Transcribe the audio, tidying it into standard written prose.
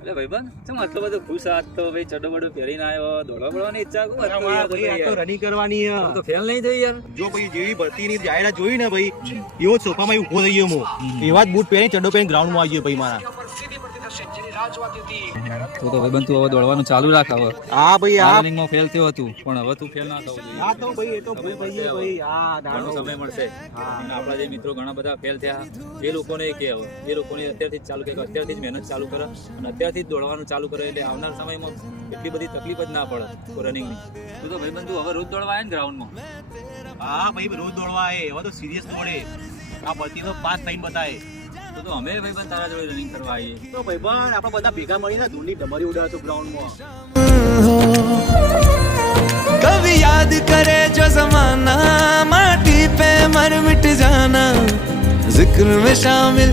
એટલે ભાઈબંધ ચમ આટલો બધો ખુશ આજ તો ભાઈ ચડો બડો પહેરીને આવ્યો દોડવા પડવાની ઈચ્છા કો રનિંગ કરવાની તો ફેલ નહીં થઈ યાર જો ભાઈ જેવી ભરતીની જાહેરાત જોઈ ને ભાઈ એવો જ સોફામાં ઉભો થઈ ગયો હું એવા જ બૂટ પહેરી ચડ્ડો પહેરી ગ્રાઉન્ડમાં આવી ગયો ભાઈ મારા તો ભાઈબંધ તું હવે દોડવાનું ચાલુ રાખ હવે હા ભાઈ આ રનિંગમાં ફેલ થયો હતું પણ હવે તું ફેલ ના થવું જોઈએ આ તો ભાઈ એ તો ભૂલ થઈ ગઈ ભાઈ આ ઘણો સમય મળશે અને આપણા જે મિત્રો ઘણા બધા ફેલ થયા એ લોકોને કે હવે એ લોકોને અત્યારથી જ ચાલુ કરે અત્યારથી જ મહેનત ચાલુ કરે અને અત્યારથી જ દોડવાનું ચાલુ કરે એટલે આવનાર સમયમાં એટલી બધી તકલીફ જ ના પડે રનિંગની તું તો ભાઈબંધ તું હવે રોજ દોડવા આવે ને ગ્રાઉન્ડમાં હા ભાઈ રોજ દોડવા આવે હવે તો સિરિયસ દોડે આ ભરતી તો પાસ થઈને બતાવે તો અમે ભાઈબંધ તારા જોડે રનિંગ કરવા આવીએ તો ભાઈબંધ આપણે બધા ભેગા મળીને ધૂળની ડમરી ઉડાવતો ગ્રાઉન્ડમાં कभी याद करे जो जमाना माटी पे मर मिट जाना जिक्र में शामिल